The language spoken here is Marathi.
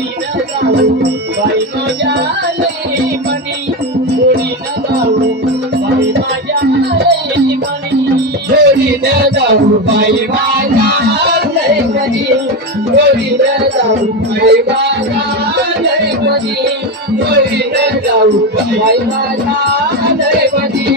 बाई माझ्या लई मनी जोडीनं जाऊ बाई माझ्या लई मनी जोडीनं जाऊ बाई माझ्या लई मनी जोडीनं जाऊ बाई माझ्या लई मनी जोडीनं जाऊ बाई माझ्या लई मनी